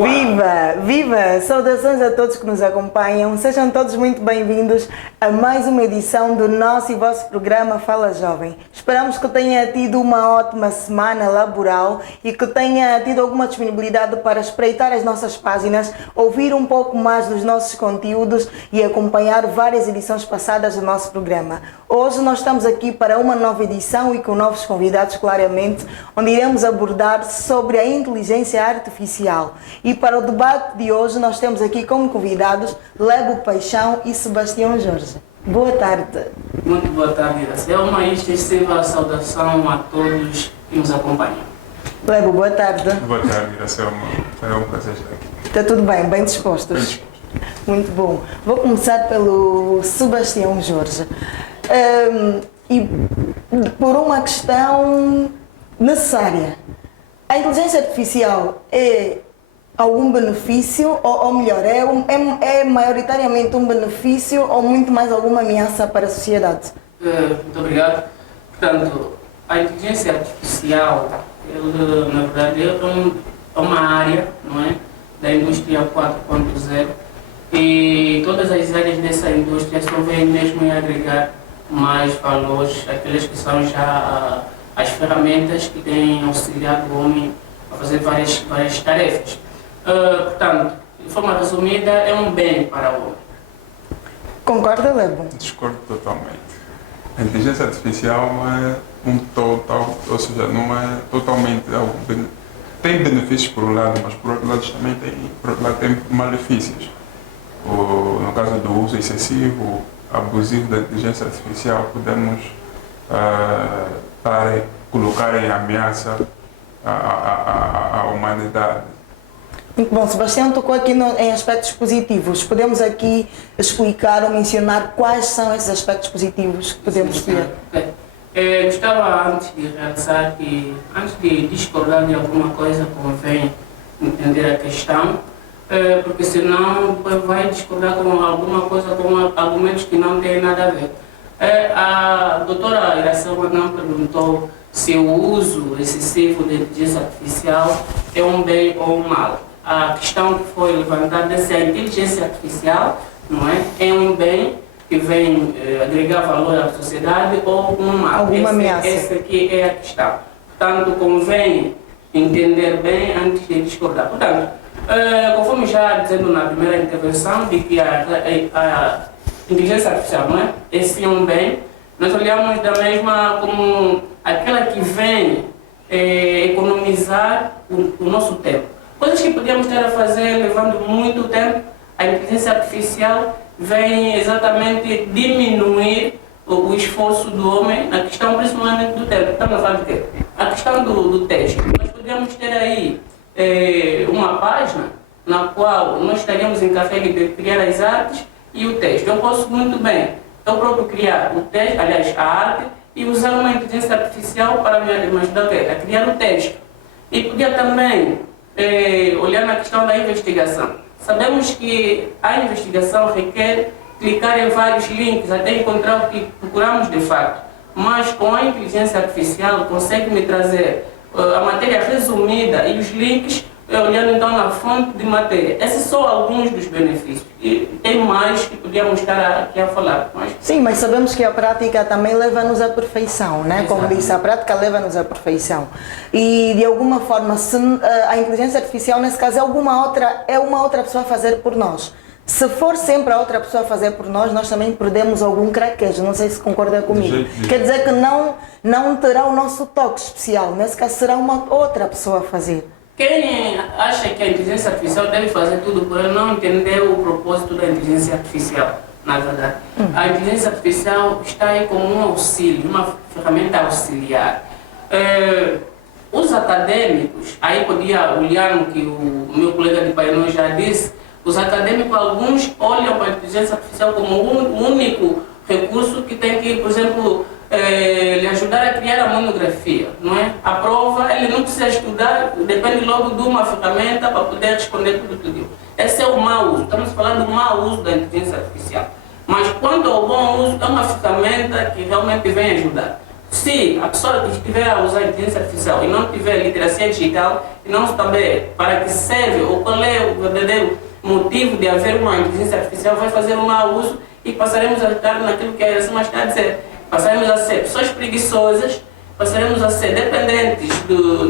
Viva! Viva! Saudações a todos que nos acompanham. Sejam todos muito bem-vindos a mais uma edição do nosso e vosso programa Fala Jovem. Esperamos que tenha tido uma ótima semana laboral e que tenha tido alguma disponibilidade para espreitar as nossas páginas, ouvir um pouco mais dos nossos conteúdos e acompanhar várias edições passadas do nosso programa. Hoje nós estamos aqui para uma nova edição e com novos convidados, claramente, onde iremos abordar sobre a inteligência artificial. E para o debate de hoje nós temos aqui como convidados Lebo Paixão e Sebastião Jorge. Boa tarde. Muito boa tarde, Iracelma, e extensiva saudação a todos que nos acompanham. Lebo, boa tarde. Boa tarde, Iracelma. É um prazer estar aqui. Está tudo bem? Bem dispostos? Bem disposto. Muito bom. Vou começar pelo Sebastião Jorge. E por uma questão necessária. A inteligência artificial é algum benefício, ou melhor, é maioritariamente um benefício ou muito mais alguma ameaça para a sociedade? Muito obrigado. Portanto, a inteligência artificial, na verdade, é uma área, não é, da indústria 4.0, e todas as áreas dessa indústria só vêm mesmo em agregar mais valores, aquelas que são já as ferramentas que têm auxiliado o homem a fazer várias tarefas. Portanto, de forma resumida, é um bem para o homem. Concorda, Lebo? Discordo totalmente. A inteligência artificial não é um total, ou seja, não é totalmente algo. Tem benefícios por um lado, mas por outro lado também tem malefícios. No caso do uso excessivo, abusivo da inteligência artificial, podemos colocar em ameaça a humanidade. Muito bom. Sebastião tocou aqui em aspectos positivos. Podemos aqui explicar ou mencionar quais são esses aspectos positivos que podemos escolher? Gostava antes de realçar que, antes de discordar de alguma coisa, convém entender a questão, porque senão depois vai discordar com alguma coisa, com argumentos que não têm nada a ver. A doutora Iracelma não perguntou se o uso excessivo da inteligência artificial é um bem ou um mal. A questão que foi levantada é se a inteligência artificial, não é um bem que vem agregar valor à sociedade ou um mal. Alguma ameaça. Essa aqui é a questão. Portanto, convém entender bem antes de discordar. Portanto, conforme já dizendo na primeira intervenção, de que a inteligência artificial, não é sim um bem, nós olhamos da mesma como aquela que vem economizar o nosso tempo. Coisas que podíamos estar a fazer levando muito tempo, a inteligência artificial vem exatamente diminuir o esforço do homem na questão principalmente do tempo. Estamos a falar de quê? A questão do texto. Nós podíamos ter aí uma página na qual nós estaríamos encarregues de criar as artes e o texto. Eu posso muito bem, eu próprio criar o texto, aliás, a arte, e usar uma inteligência artificial para me ajudar a criar o texto. E podia também olhar na questão da investigação. Sabemos que a investigação requer clicar em vários links até encontrar o que procuramos de fato. Mas com a inteligência artificial consegue me trazer a matéria resumida e os links olhando então na fonte de matéria. Esses são alguns dos benefícios. E tem mais que podíamos estar aqui a falar. Mas... Sim, mas sabemos que a prática também leva-nos à perfeição, né? Exato. Como disse, a prática leva-nos à perfeição. E de alguma forma, se a inteligência artificial, nesse caso, é uma outra pessoa a fazer por nós. Se for sempre a outra pessoa a fazer por nós, nós também perdemos algum craquejo. Não sei se concorda comigo. Quer dizer que não terá o nosso toque especial. Nesse caso, será uma outra pessoa a fazer. Quem acha que a inteligência artificial deve fazer tudo por ele não entender o propósito da inteligência artificial, na verdade. A inteligência artificial está aí como um auxílio, uma ferramenta auxiliar. Os acadêmicos, aí podia olhar no que o meu colega de painel já disse, os acadêmicos, alguns olham para a inteligência artificial como o único recurso que tem que, por exemplo, lhe ajudar a criar a monografia, não é? A prova, ele não precisa estudar, depende logo de uma ferramenta para poder responder tudo que pediu. Esse é o mau uso, estamos falando do mau uso da inteligência artificial. Mas quanto ao bom uso, é uma ferramenta que realmente vem ajudar. se a pessoa que estiver a usar a inteligência artificial e não tiver literacia digital, e não saber para que serve ou qual é o verdadeiro motivo de haver uma inteligência artificial, vai fazer um mau uso e passaremos a estar naquilo que a Iracema está a dizer. Passaremos a ser pessoas preguiçosas, passaremos a ser dependentes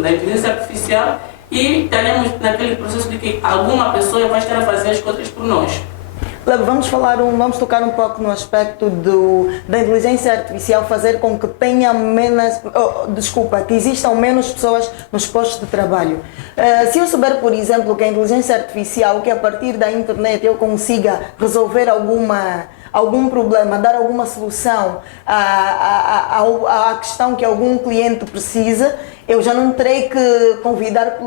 da inteligência artificial e estaremos naquele processo de que alguma pessoa vai estar a fazer as coisas por nós. Vamos tocar um pouco no aspecto da inteligência artificial fazer com que tenha que existam menos pessoas nos postos de trabalho. Se eu souber, por exemplo, que a inteligência artificial, que a partir da internet eu consiga resolver algum problema, dar alguma solução à questão que algum cliente precisa, eu já não terei que convidar,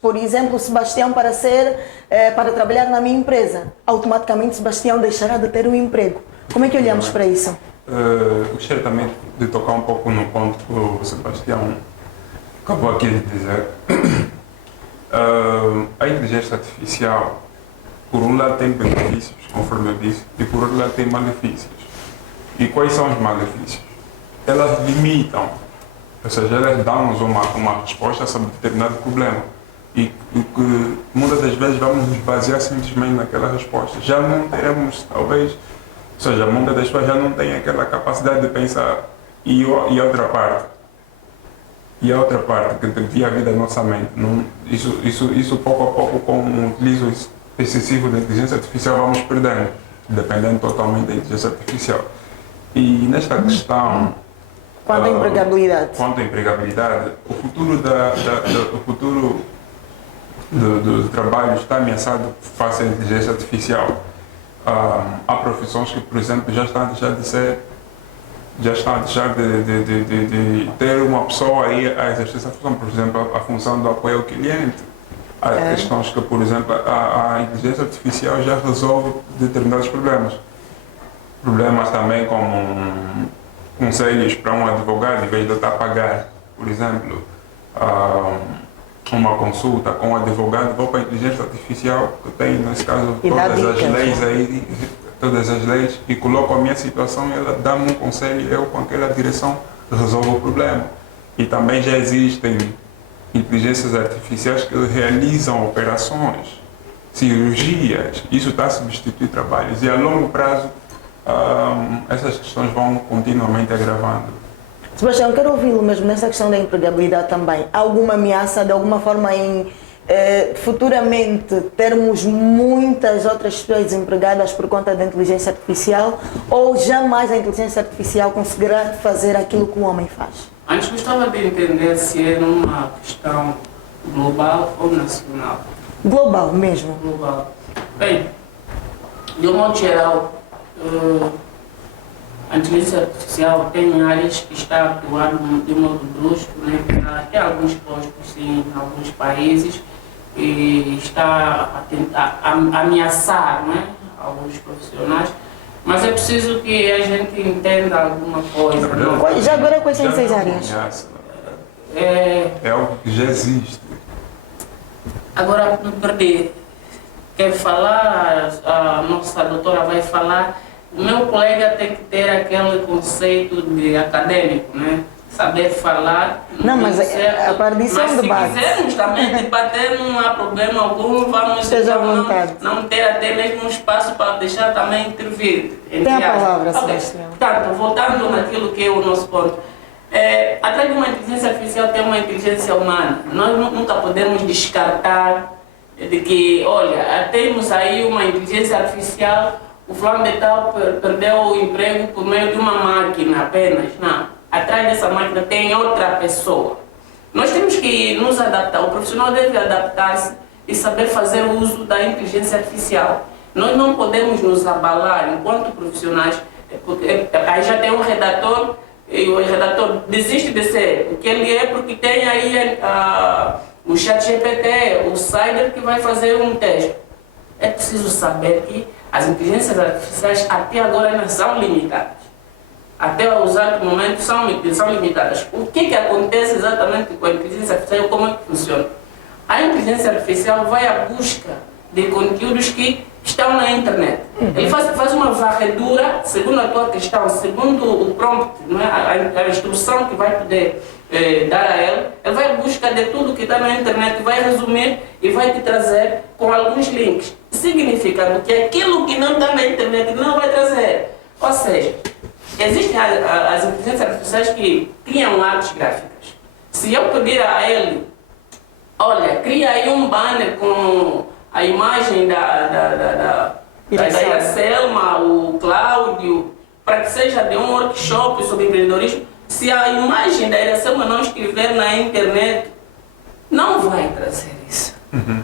por exemplo, o Sebastião para trabalhar na minha empresa. Automaticamente Sebastião deixará de ter um emprego. Como é que olhamos para isso? Gostaria também de tocar um pouco no ponto que o Sebastião acabou aqui de dizer. A inteligência artificial, por um lado, tem benefícios, conforme eu disse, e por outro lado tem malefícios. E quais são os malefícios? Elas limitam, ou seja, elas dão-nos uma resposta sobre determinado problema. E que muitas das vezes vamos nos basear simplesmente naquela resposta. Já não teremos, talvez, ou seja, muitas das pessoas já não têm aquela capacidade de pensar. E a outra parte que devia vir da nossa mente, isso pouco a pouco, com o utilizo excessivo da inteligência artificial, vamos perdendo, dependendo totalmente da inteligência artificial. E nesta questão... Quanto à empregabilidade, o futuro do trabalho está ameaçado face à inteligência artificial. Há profissões que, por exemplo, já estão a deixar de ter uma pessoa aí a exercer essa função, por exemplo, a função do apoio ao cliente. Há questões que, por exemplo, a inteligência artificial já resolve determinados problemas. Problemas também como conselhos para um advogado, em vez de estar a pagar, por exemplo, uma consulta com um advogado, vou para a inteligência artificial, que tem, nesse caso, todas as leis, e coloco a minha situação e ela dá-me um conselho e eu, com aquela direção, resolvo o problema. E também já existem inteligências artificiais que realizam operações, cirurgias, isso está a substituir trabalhos, e a longo prazo essas questões vão continuamente agravando. Sebastião, quero ouvi-lo mesmo nessa questão da empregabilidade também. Há alguma ameaça, de alguma forma, em futuramente termos muitas outras pessoas desempregadas por conta da inteligência artificial, ou jamais a inteligência artificial conseguirá fazer aquilo que o homem faz? Antes gostava de entender se é numa questão global ou nacional. Global mesmo. Global. Bem, de um modo geral, a inteligência artificial tem áreas que está atuando de modo brusco, né? Tem alguns postos, sim, em alguns países, e está a tentar ameaçar, né, alguns profissionais, mas é preciso que a gente entenda alguma coisa. Já agora, quais são essas áreas? É algo que já existe. Agora, não perder. Quer falar, a nossa doutora vai falar. O meu colega tem que ter aquele conceito de acadêmico, né? Saber falar. Não, mas a partição mas do debate. Se quisermos também debater, não há problema algum, vamos não ter até mesmo um espaço para deixar também intervir. Tem a palavra, Sebastião. Portanto, voltando naquilo que é o nosso ponto. Atrás de uma inteligência artificial tem uma inteligência humana. Nós nunca podemos descartar de que, olha, temos aí uma inteligência artificial, o fulano de tal perdeu o emprego por meio de uma máquina apenas. Não. Atrás dessa máquina tem outra pessoa. Nós temos que nos adaptar, o profissional deve adaptar-se e saber fazer o uso da inteligência artificial. Nós não podemos nos abalar enquanto profissionais, porque aí já tem um redator, e o redator desiste de ser o que ele é, porque tem aí o ChatGPT, o Cider, que vai fazer um texto. É preciso saber que as inteligências artificiais até agora não são limitadas. Até o exato momento são limitadas. O que acontece exatamente com a inteligência artificial e como é que funciona? A inteligência artificial vai à busca de conteúdos que estão na internet. Ele faz uma varredura, segundo a tua questão, segundo o prompt, não é? a instrução que vai poder dar a ele vai buscar de tudo que está na internet, vai resumir e vai te trazer com alguns links, significando que aquilo que não está na internet não vai trazer. Ou seja, existem as inteligências artificiais que criam artes gráficas. Se eu pedir a ele, olha, cria aí um banner com a imagem da Iracelma, o Cláudio, para que seja de um workshop sobre empreendedorismo, se a imagem da Iracelma não estiver na internet, não vai trazer isso.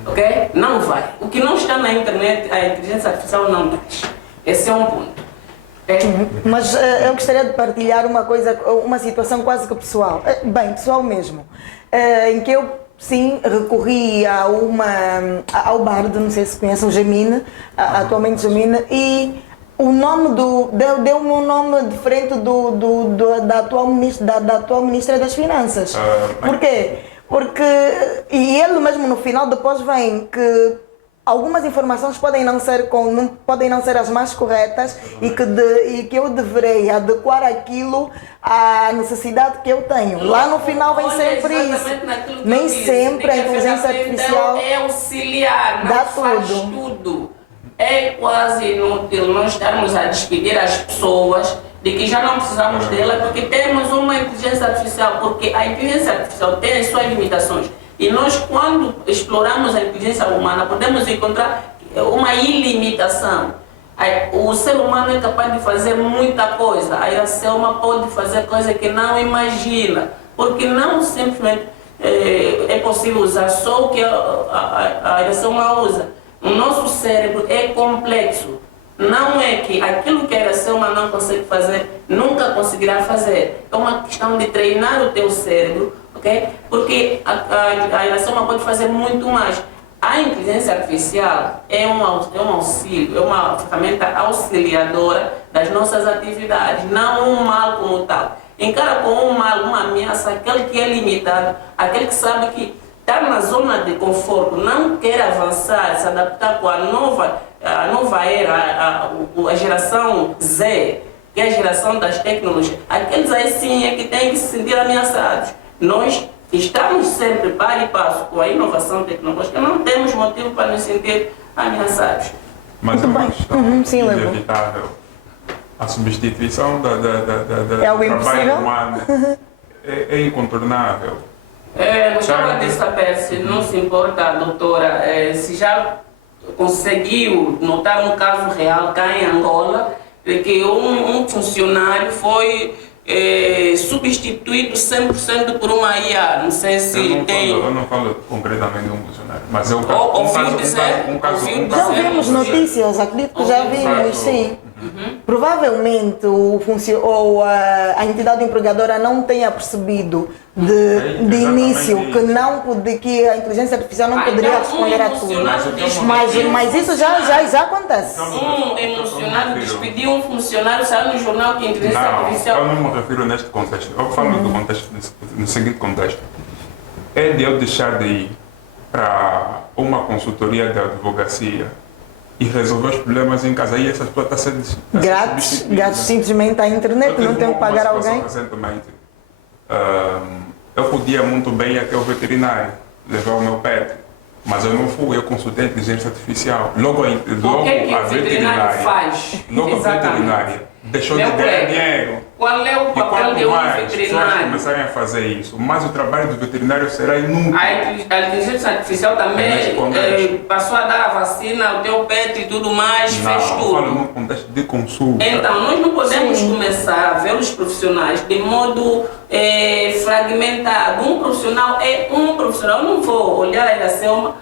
Ok? Não vai. O que não está na internet, a inteligência artificial não traz. Esse é um ponto. Mas eu gostaria de partilhar uma situação quase que pessoal, bem, pessoal mesmo, em que eu sim recorri ao Bardo, não sei se conhecem o Gemini, atualmente Gemini, e o nome deu-me um nome diferente da atual ministra das Finanças. Por quê? Porque ele mesmo no final depois vem que algumas informações podem não ser as mais corretas e que eu deverei adequar aquilo à necessidade que eu tenho. Lá no final vem sempre isso. Nem sempre a inteligência artificial é auxiliar, não faz tudo. É quase inútil nós estarmos a despedir as pessoas de que já não precisamos dela porque temos uma inteligência artificial, porque a inteligência artificial tem as suas limitações. E nós, quando exploramos a inteligência humana, podemos encontrar uma ilimitação. O ser humano é capaz de fazer muita coisa. A Iracelma pode fazer coisa que não imagina, porque não simplesmente é possível usar só o que a Iracelma usa. O nosso cérebro é complexo. Não é que aquilo que a Iracelma não consegue fazer, nunca conseguirá fazer. É uma questão de treinar o teu cérebro, ok? Porque a Iracelma pode fazer muito mais. A inteligência artificial é um auxílio, é uma ferramenta auxiliadora das nossas atividades, não um mal como tal. Encara como um mal, uma ameaça, aquele que é limitado, aquele que sabe que está na zona de conforto, não quer avançar, se adaptar com a nova era, a geração Z, que é a geração das tecnologias. Aqueles aí sim é que têm que se sentir ameaçados. Nós estamos sempre par e passo com a inovação tecnológica, não temos motivo para nos sentir ameaçados. Mas é uma questão inevitável. A substituição do trabalho humano é incontornável. Gostava de saber se não se importa, doutora, se já conseguiu notar um caso real cá em Angola, de que um funcionário foi substituído 100% por uma IA. Não sei se eu não falo concretamente de um funcionário, mas é um caso. Já vimos notícias, acredito que já vimos, sim. Provavelmente a entidade empregadora não tenha percebido de início que a inteligência artificial não poderia responder a tudo. Mas isso já acontece. Um emocionado despediu um funcionário, saiu no jornal que a inteligência artificial... Eu não me refiro neste contexto, eu falo do contexto, no seguinte contexto. É de eu deixar de ir para uma consultoria de advocacia e resolver os problemas em casa. E essa pessoa está sendo grátis simplesmente à internet, não tem que pagar alguém. Recentemente, eu podia muito bem ir até o veterinário, levar o meu pet, mas eu não fui, eu consultei a inteligência artificial. Logo a veterinária faz? Logo a veterinária deixou de ganhar dinheiro. Qual é o papel de um veterinário? As pessoas começarem a fazer isso, mas o trabalho do veterinário será inútil. A inteligência artificial também passou a dar a vacina ao teu pet e tudo mais, fez tudo. Eu falo num contexto de consulta. Então, nós não podemos começar a ver os profissionais de modo fragmentado. Um profissional é um profissional. Eu não vou olhar a Iracelma,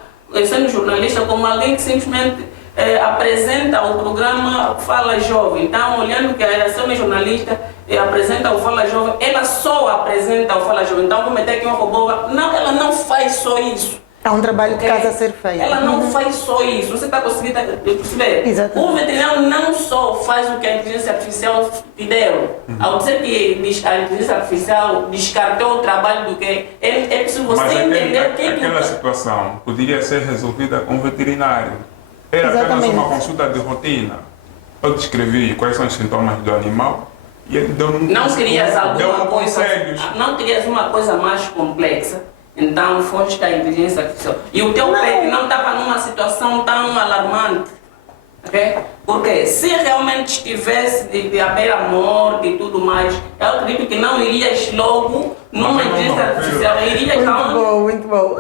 sendo jornalista, como alguém que simplesmente apresenta o programa Fala Jovem. Então, olhando que a Iracelma é jornalista, apresenta o Fala Jovem, ela só apresenta o Fala Jovem. Então, vou meter aqui uma robô. Não, ela não faz só isso. Há um trabalho de casa a ser feito. Ela não faz só isso. Você está conseguindo perceber? Exatamente. O veterinário não só faz o que a inteligência artificial te deu. Ao dizer que a inteligência artificial descartou o trabalho do que é preciso você entender o que aquela situação poderia ser resolvida com o veterinário. Era apenas Exatamente. uma consulta de rotina. Eu descrevi quais são os sintomas do animal e ele deu-me Não querias alguma coisa, conselhos. não querias uma coisa mais complexa, então foste à inteligência artificial. E o teu pet não estava numa situação tão alarmante, ok? Porque se realmente estivesse de à beira-morte e tudo mais, eu acredito que não irias logo numa Mas inteligência não, artificial, irias Muito aonde? bom, muito bom.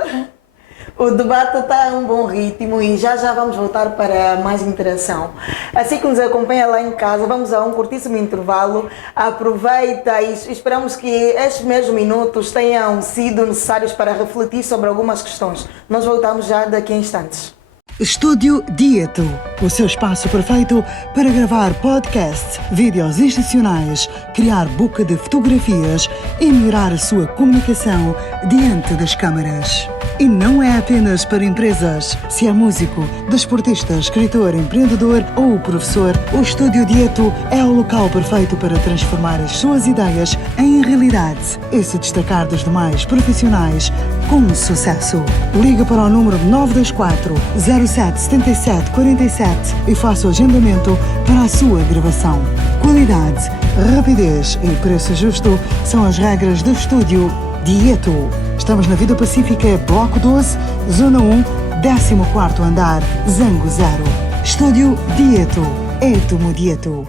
O debate está a um bom ritmo e já vamos voltar para mais interação. Assim que nos acompanha lá em casa, vamos a um curtíssimo intervalo. Aproveita e esperamos que estes mesmos minutos tenham sido necessários para refletir sobre algumas questões. Nós voltamos já daqui a instantes. Estúdio Dieto, o seu espaço perfeito para gravar podcasts, vídeos institucionais, criar book de fotografias e melhorar a sua comunicação diante das câmaras. E não é apenas para empresas. Se é músico, desportista, escritor, empreendedor ou professor, o Estúdio Dieto é o local perfeito para transformar as suas ideias em realidade e se destacar dos demais profissionais com sucesso. Liga para o número 924 07 77 47 e faça o agendamento para a sua gravação. Qualidade, rapidez e preço justo são as regras do Estúdio Dieto. Estamos na Vida Pacífica, Bloco 12, Zona 1, 14º andar, Zango Zero. Estúdio Dieto. Etomo Dieto.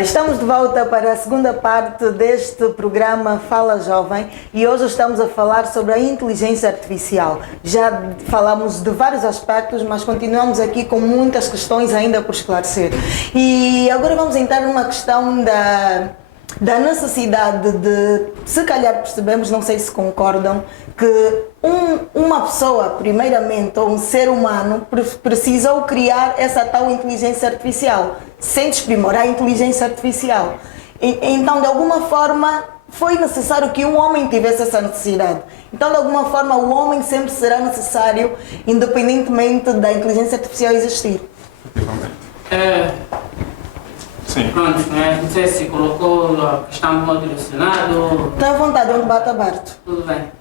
Estamos de volta para a segunda parte deste programa Fala Jovem e hoje estamos a falar sobre a inteligência artificial. Já falamos de vários aspectos, mas continuamos aqui com muitas questões ainda por esclarecer. E agora vamos entrar numa questão da necessidade de, se calhar percebemos, não sei se concordam, que uma pessoa, primeiramente, ou um ser humano, precisou criar essa tal inteligência artificial, sem desprimorar a inteligência artificial. Então, de alguma forma, foi necessário que o homem tivesse essa necessidade. Então, de alguma forma, o homem sempre será necessário, independentemente da inteligência artificial existir. Efetivamente. Sim. Pronto, né? Não sei se colocou a questão mal direcionado. Está à vontade, é um debate aberto. Tudo bem.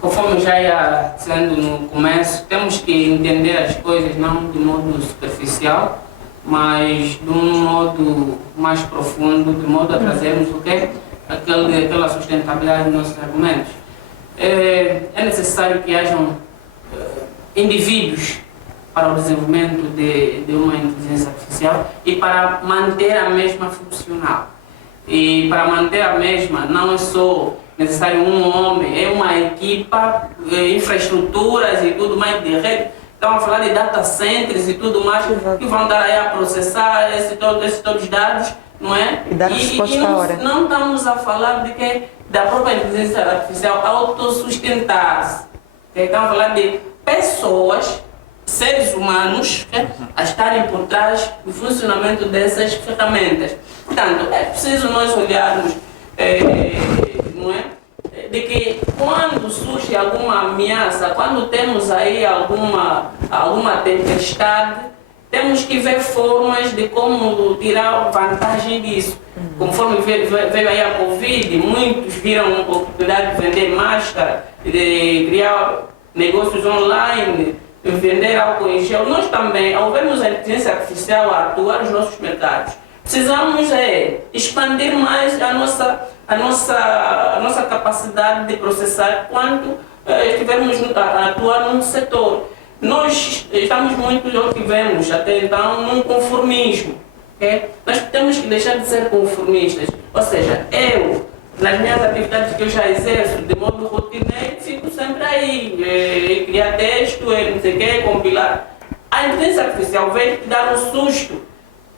Conforme já ia dizendo no começo, temos que entender as coisas não de modo superficial, mas de um modo mais profundo, de modo a trazermos o quê? Aquela sustentabilidade dos nossos argumentos. É necessário que hajam indivíduos para o desenvolvimento de uma inteligência artificial e para manter a mesma funcional. E para manter a mesma não é só necessário um homem, é uma equipa, infraestruturas e tudo mais de rede estão a falar de data centers e tudo mais, que vão dar aí a processar esses todos os dados, não é? E dar resposta não, à hora. Não estamos a falar de que da própria inteligência artificial autossustentar-se. Estamos a falar de pessoas, seres humanos, a estarem por trás do funcionamento dessas ferramentas. Portanto, é preciso nós olharmos, não é? De que quando surge alguma ameaça, quando temos aí alguma tempestade, temos que ver formas de como tirar vantagem disso. Conforme veio aí a Covid, muitos viram a oportunidade de vender máscara, de criar negócios online, de vender álcool em gel. Nós também, ao vermos a inteligência artificial a atuar nos nossos mercados, precisamos expandir mais a nossa capacidade de processar quando estivermos a atuar num setor. Nós estamos muito, já tivemos até então, num conformismo. Okay? Nós temos que deixar de ser conformistas. Ou seja, eu, nas minhas atividades que eu já exerço de modo rotineiro, fico sempre aí, criar texto, não sei o quê, compilar. A inteligência artificial veio te dar um susto.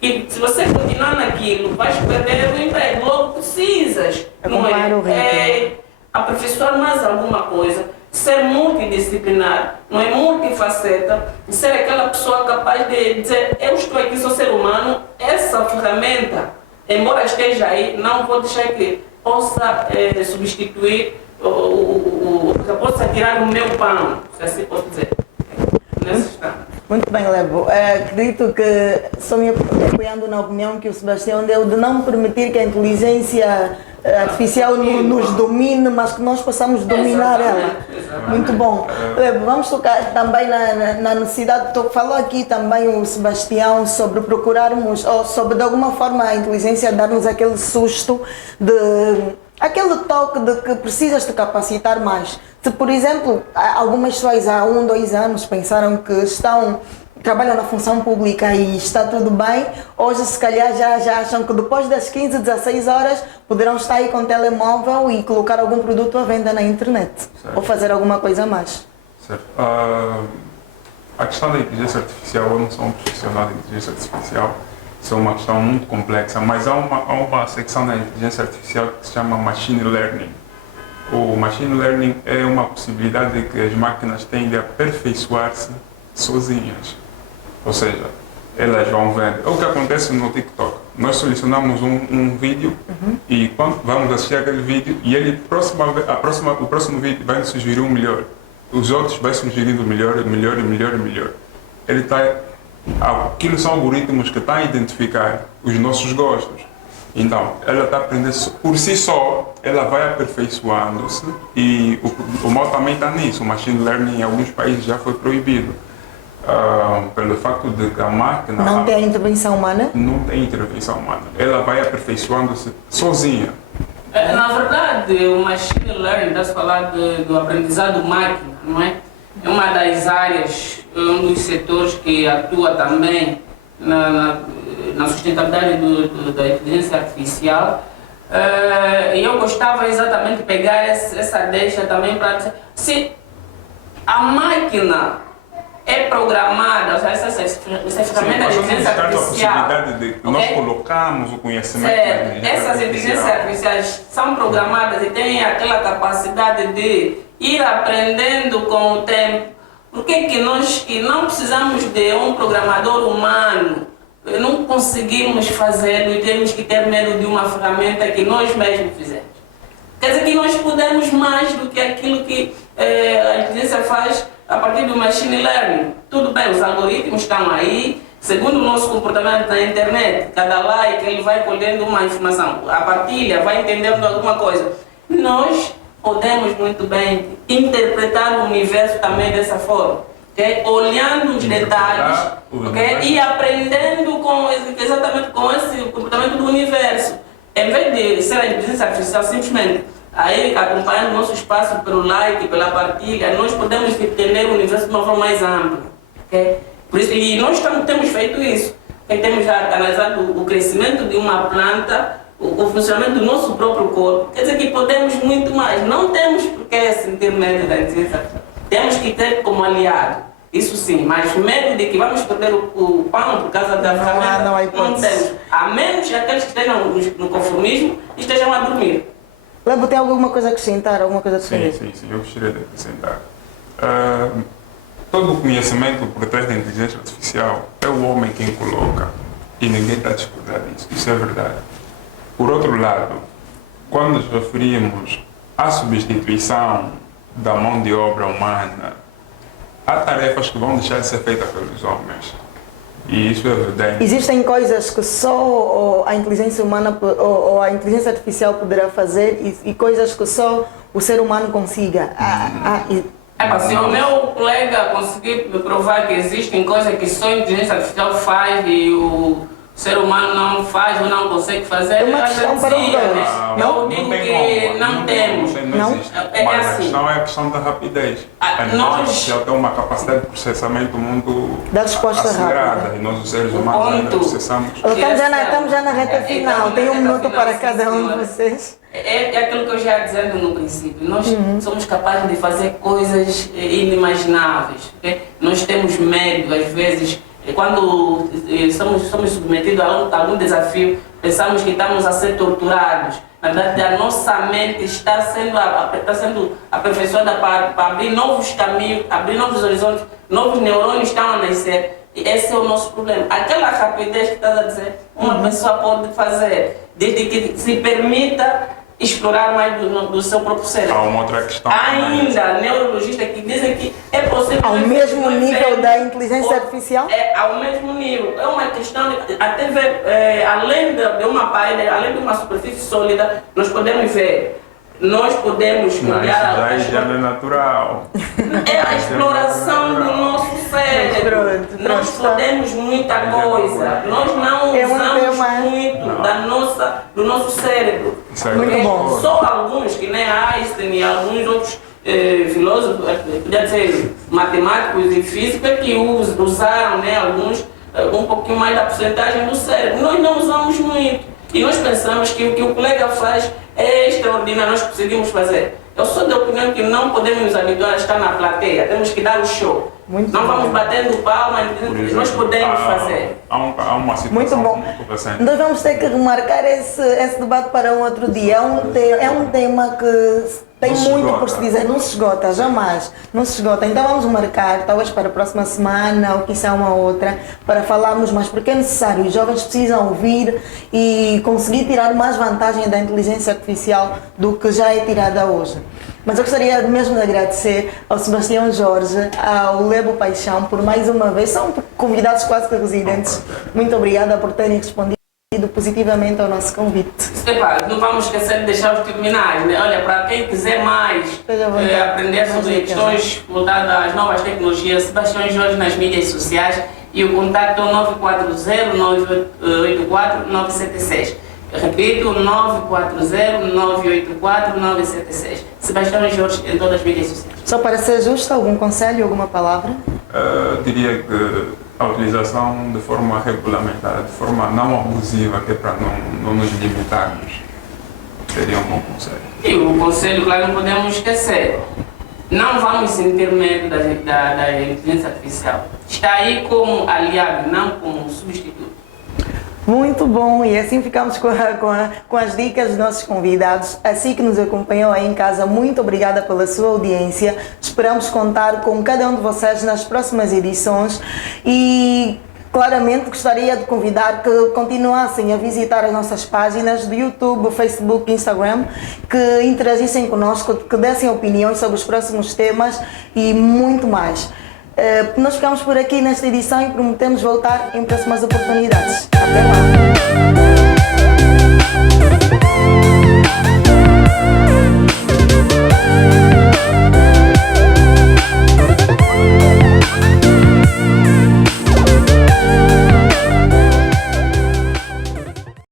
E se você continuar naquilo, vais perder o emprego. Logo precisas aperfeiçoar mais alguma coisa, ser multidisciplinar, não é, multifaceta, ser aquela pessoa capaz de dizer, eu estou aqui, sou ser humano, essa ferramenta, embora esteja aí, não vou deixar que possa substituir, possa tirar o meu pão, se assim posso dizer. Nesse instante. Muito bem, Lebo. Acredito que estou me apoiando na opinião que o Sebastião deu de não permitir que a inteligência artificial nos domine, mas que nós possamos dominar ela. Muito bom. Lebo, vamos tocar também na necessidade, falou aqui também o Sebastião sobre procurarmos, ou sobre de alguma forma a inteligência dar-nos aquele susto, aquele toque de que precisas te capacitar mais. Se, por exemplo, algumas pessoas há 1, 2 anos pensaram que trabalham na função pública e está tudo bem, hoje se calhar já acham que depois das 15, 16 horas poderão estar aí com o telemóvel e colocar algum produto à venda na internet. Certo. Ou fazer alguma coisa a mais. Certo. A questão da inteligência artificial, eu não sou um profissional de inteligência artificial, isso é uma questão muito complexa, mas há uma secção da inteligência artificial que se chama Machine Learning. O Machine Learning é uma possibilidade de que as máquinas têm de aperfeiçoar-se sozinhas. Ou seja, elas vão vendo. É o que acontece no TikTok. Nós selecionamos um vídeo e quando vamos assistir aquele vídeo e ele, o próximo vídeo vai nos sugerir um melhor. Os outros vai sugerindo melhor. Aquilo são algoritmos que estão a identificar os nossos gostos. Então, ela está aprendendo por si só, ela vai aperfeiçoando-se e o mal também está nisso. O machine learning em alguns países já foi proibido. Pelo facto de que a máquina... Não tem intervenção humana? Não tem intervenção humana. Ela vai aperfeiçoando-se sozinha. Na verdade, o machine learning, está-se a falar do aprendizado máquina, não é? É uma das áreas, um dos setores que atua também na sustentabilidade da inteligência artificial. E eu gostava exatamente de pegar essa deixa também para dizer, se a máquina é programada, ou seja, essa ferramenta de inteligência artificial, a possibilidade de nós colocarmos o conhecimento. Essas inteligências artificiais são programadas e têm aquela capacidade de ir aprendendo com o tempo. Por que nós que não precisamos de um programador humano, não conseguimos fazê-lo e temos que ter medo de uma ferramenta que nós mesmos fizemos? Quer dizer que nós podemos mais do que aquilo que a inteligência faz a partir do machine learning. Tudo bem, os algoritmos estão aí, segundo o nosso comportamento na internet, cada like ele vai colhendo uma informação, a partilha vai entendendo alguma coisa. Nós podemos muito bem interpretar o universo também dessa forma, okay? Olhando os detalhes, okay? E aprendendo exatamente com esse comportamento do universo. Em vez de ser a inteligência artificial simplesmente aí acompanhando o nosso espaço pelo like, pela partilha, nós podemos entender o universo de uma forma mais ampla. Okay? Por isso, e nós temos feito isso. Temos já analisado o crescimento de uma planta, o funcionamento do nosso próprio corpo. Quer dizer que podemos muito mais. Não temos por que sentir medo da inteligência artificial. Temos que ter como aliado. Isso sim, mas medo de que vamos perder o pão por causa da ferramenta, não há não hipótese. temos. A menos que aqueles que estejam no conformismo e estejam a dormir. Lebo, tem alguma coisa a acrescentar? Alguma coisa a defender? Sim, eu gostaria de acrescentar. Todo o conhecimento por trás da inteligência artificial é o homem quem coloca e ninguém está a discordar disso, isso é verdade. Por outro lado, quando nos referimos à substituição da mão de obra humana, há tarefas que vão deixar de ser feitas pelos homens. E isso é evidente. Existem coisas que só a inteligência humana ou a inteligência artificial poderá fazer e coisas que só o ser humano consiga. Se o meu colega conseguir me provar que existem coisas que só a inteligência artificial faz e o ser humano não faz ou não consegue fazer, É uma questão para os dois. Eu digo que não temos. Não? Existe. É Mas a assim. questão é a questão da rapidez. Ah, A nós- inteligência artificial tem uma capacidade de processamento muito Dá resposta acelerada rápida. e nós os seres humanos ainda ponto- processamos. Estamos já na reta final. Tem um minuto para cada um de senhora. vocês. É aquilo que eu já ia dizendo no princípio. Nós somos capazes de fazer coisas inimagináveis. Okay? Nós temos medo, às vezes, quando somos submetidos a algum desafio, pensamos que estamos a ser torturados. Na verdade, a nossa mente está sendo aperfeiçoada para abrir novos caminhos, abrir novos horizontes, novos neurônios estão a nascer. E esse é o nosso problema. Aquela rapidez que estás a dizer, uma pessoa pode fazer, desde que se permita explorar mais do seu próprio cérebro. Há uma outra questão. Ainda, neurologistas que dizem que é possível... Ao mesmo nível da inteligência artificial? É, ao mesmo nível. É uma questão de... Até ver, além de uma parede, além de uma superfície sólida, nós podemos ver. Nós podemos Não, olhar... isso já não é natural. É a exploração do nosso cérebro. Pronto, Nós está. podemos muita coisa. Nós não É um usamos tema- muito do nosso cérebro. Isso é Muito outra bom. coisa. Só alguns, que nem Einstein e alguns outros filósofos, podia dizer matemáticos e físicos, é que usaram, né, alguns, um pouquinho mais da porcentagem do cérebro. Nós não usamos muito. E nós pensamos que o que o colega faz é extraordinário, nós conseguimos fazer. Eu sou da opinião que não podemos nos habituar a estar na plateia, temos que dar o show. Muito não bom. vamos batendo palma, Por nós exemplo, podemos fazer. Há uma situação Muito bom. muito recente. Nós vamos ter que remarcar esse debate para um outro dia. É um tema que tem Não se muito esgota. por se dizer, não se esgota, jamais. Não se esgota. Então vamos marcar, talvez para a próxima semana ou quiçá uma outra, para falarmos mais, porque é necessário. Os jovens precisam ouvir e conseguir tirar mais vantagem da inteligência artificial do que já é tirada hoje. Mas eu gostaria mesmo de agradecer ao Sebastião Jorge, ao Lebo Paixão, por mais uma vez. São convidados quase que residentes. Muito obrigada por terem respondido positivamente ao nosso convite. Epa, não vamos esquecer de deixar os terminais, né? Olha, para quem quiser mais Esteja à vontade. aprender Mais sobre dicas, questões voltadas às novas tecnologias, Sebastião Jorge nas mídias sociais e o contato é o 940-984-976. Repito, 940-984-976. Sebastião Jorge em todas as mídias sociais. Só para ser justo, algum conselho, alguma palavra? Diria que a utilização de forma regulamentada, de forma não abusiva, que é para não nos limitarmos, seria um bom conselho. E o conselho, claro, não podemos esquecer. Não vamos sentir medo da inteligência artificial. Está aí como aliado, não como substituto. Muito bom, e assim ficamos com as dicas dos nossos convidados. Assim que nos acompanhou aí em casa, muito obrigada pela sua audiência. Esperamos contar com cada um de vocês nas próximas edições e claramente gostaria de convidar que continuassem a visitar as nossas páginas do YouTube, Facebook, Instagram, que interagissem conosco, que dessem opiniões sobre os próximos temas e muito mais. Nós ficamos por aqui nesta edição e prometemos voltar em próximas oportunidades. Até lá!